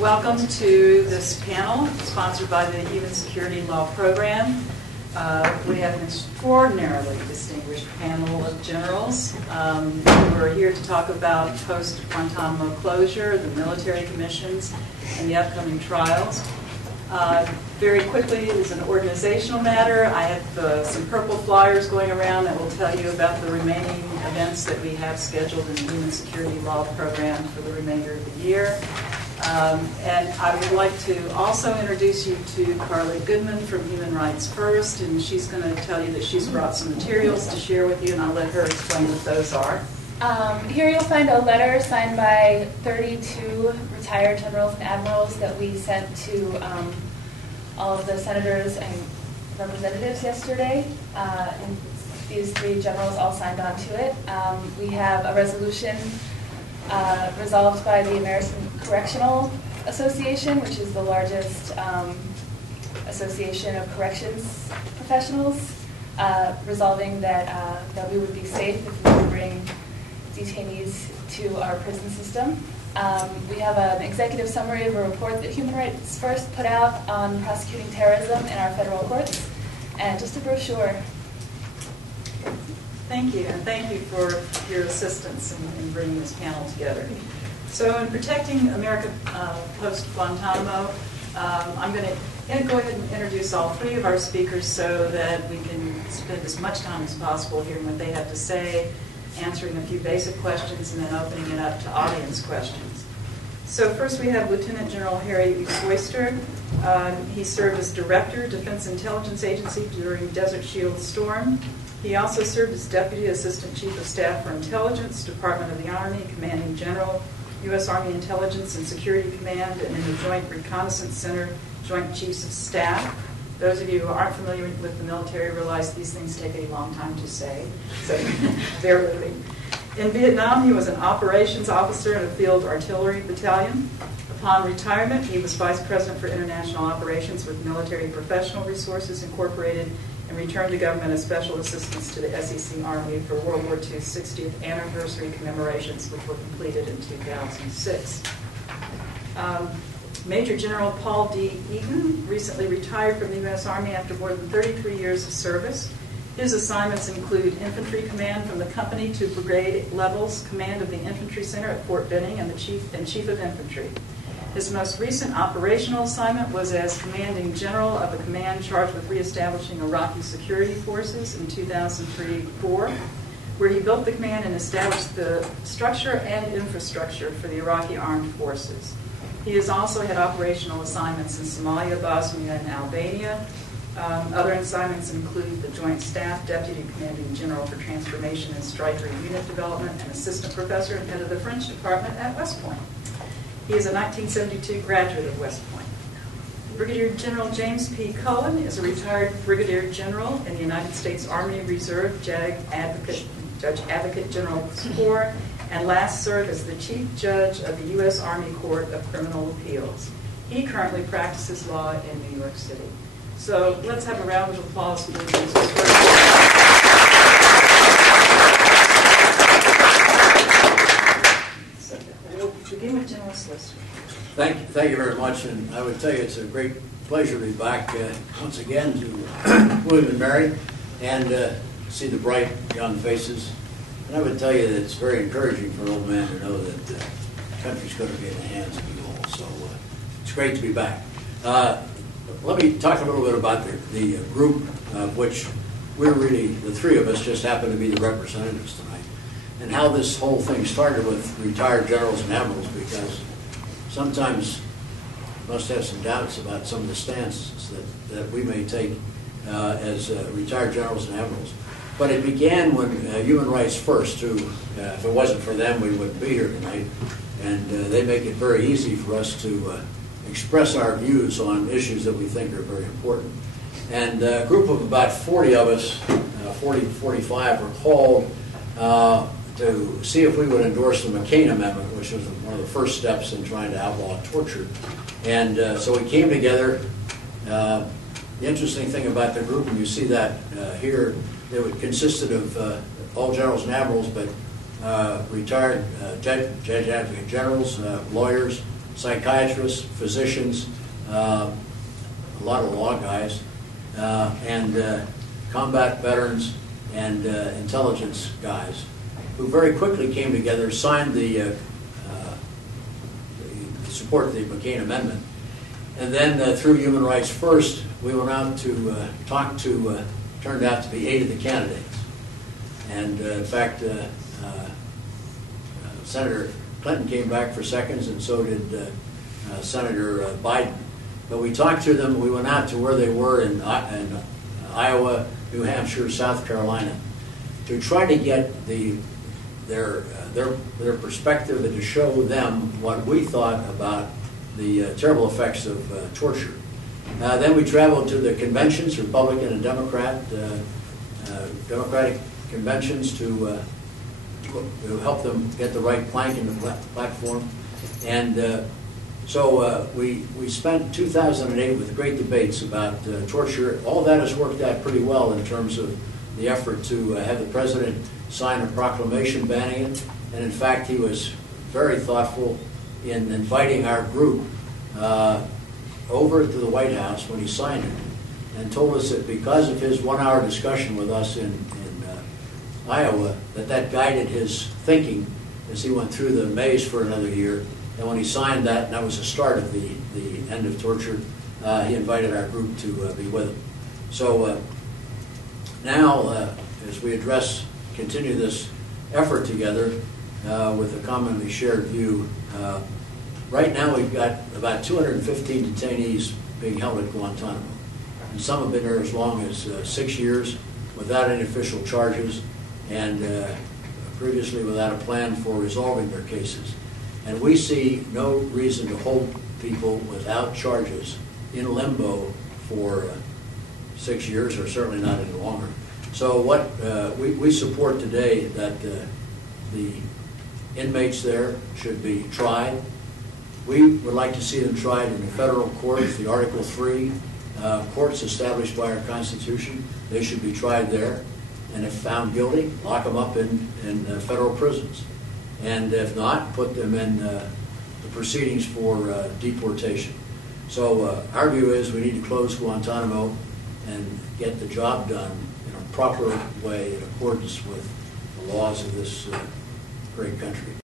Welcome to this panel sponsored by the Human Security Law Program. We have an extraordinarily distinguished panel of generals who are here to talk about post-Guantanamo closure, the military commissions, and the upcoming trials. Very quickly, as an organizational matter, I have some purple flyers going around that will tell you about the remaining events that we have scheduled in the Human Security Law Program for the remainder of the year. And I would like to also introduce you to Carly Goodman from Human Rights First, and she's going to tell you that she's brought some materials to share with you, and I'll let her explain what those are. Here you'll find a letter signed by 32 retired generals and admirals that we sent to all of the senators and representatives yesterday. And these three generals all signed on to it. We have a resolution resolved by the American Correctional Association, which is the largest association of corrections professionals, resolving that we would be safe if we would bring detainees to our prison system. We have an executive summary of a report that Human Rights First put out on prosecuting terrorism in our federal courts, and just a brochure. Thank you, and thank you for your assistance in bringing this panel together. So in protecting America post-Guantanamo, I'm going to go ahead and introduce all three of our speakers so that we can spend as much time as possible hearing what they have to say, answering a few basic questions, and then opening it up to audience questions. So first we have Lieutenant General Harry Foister. He served as Director, Defense Intelligence Agency during Desert Shield Storm. He also served as Deputy Assistant Chief of Staff for Intelligence, Department of the Army, Commanding General, U.S. Army Intelligence and Security Command, and in the Joint Reconnaissance Center, Joint Chiefs of Staff. Those of you who aren't familiar with the military realize these things take a long time to say, so bear with me. In Vietnam, he was an operations officer in a field artillery battalion. Upon retirement, he was Vice President for International Operations with Military Professional Resources Incorporated, and returned to government as Special Assistance to the SEC Army for World War II's 60th anniversary commemorations, which were completed in 2006. Major General Paul D. Eaton recently retired from the U.S. Army after more than 33 years of service. His assignments include infantry command from the company to brigade levels, command of the infantry center at Fort Benning, and chief of infantry. His most recent operational assignment was as commanding general of a command charged with reestablishing Iraqi security forces in 2003-04, where he built the command and established the structure and infrastructure for the Iraqi armed forces. He has also had operational assignments in Somalia, Bosnia, and Albania. Other assignments include the Joint Staff Deputy Commanding General for Transformation and Striker Unit Development, and Assistant Professor and Head of the French Department at West Point. He is a 1972 graduate of West Point. Brigadier General James P. Cullen is a retired Brigadier General in the United States Army Reserve Judge Advocate General's Corps, and last served as the Chief Judge of the U.S. Army Court of Criminal Appeals. He currently practices law in New York City. So let's have a round of applause for these. We'll begin with General Slister. Thank you very much, and I would tell you it's a great pleasure to be back once again to William and Mary and see the bright young faces. And I would tell you that it's very encouraging for an old man to know that the country's going to be in the hands of you all. So it's great to be back. Let me talk a little bit about the group of which we're really, the three of us just happen to be the representatives tonight, and how this whole thing started with retired generals and admirals, because sometimes you must have some doubts about some of the stances that we may take as retired generals and admirals. But it began when Human Rights First, who, if it wasn't for them, we wouldn't be here tonight, and they make it very easy for us to express our views on issues that we think are very important. And a group of about 40 of us, 40 to 45, were called to see if we would endorse the McCain Amendment, which was one of the first steps in trying to outlaw torture. And so we came together. The interesting thing about the group, and you see that here, it consisted of all generals and admirals, but retired judge advocate generals, lawyers, psychiatrists, physicians, a lot of law guys, and combat veterans and intelligence guys, who very quickly came together, signed the support the McCain Amendment. And then through Human Rights First, we went out to talk to, turned out to be 8 of the candidates. And in fact, Senator Clinton came back for seconds, and so did Senator Biden. But we talked to them, we went out to where they were in Iowa, New Hampshire, South Carolina, to try to get their perspective and to show them what we thought about the terrible effects of torture. Then we traveled to the conventions, Republican and Democratic conventions, to help them get the right plank in the platform. And so we spent 2008 with great debates about torture. All that has worked out pretty well in terms of the effort to have the president sign a proclamation banning it. And in fact, he was very thoughtful in inviting our group over to the White House when he signed it, and told us that because of his 1-hour discussion with us in Iowa, that guided his thinking as he went through the maze for another year. And when he signed that, and that was the start of the end of torture, he invited our group to be with him. So now, as we continue this effort together with a commonly shared view, right now we've got about 215 detainees being held at Guantanamo. And some have been there as long as 6 years without any official charges, and previously without a plan for resolving their cases. And we see no reason to hold people without charges in limbo for 6 years, or certainly not any longer. So what we support today that the inmates there should be tried. We would like to see them tried in the federal courts, the Article III courts established by our Constitution. They should be tried there. And if found guilty, lock them up in federal prisons. And if not, put them in the proceedings for deportation. So our view is we need to close Guantanamo and get the job done in a proper way in accordance with the laws of this great country.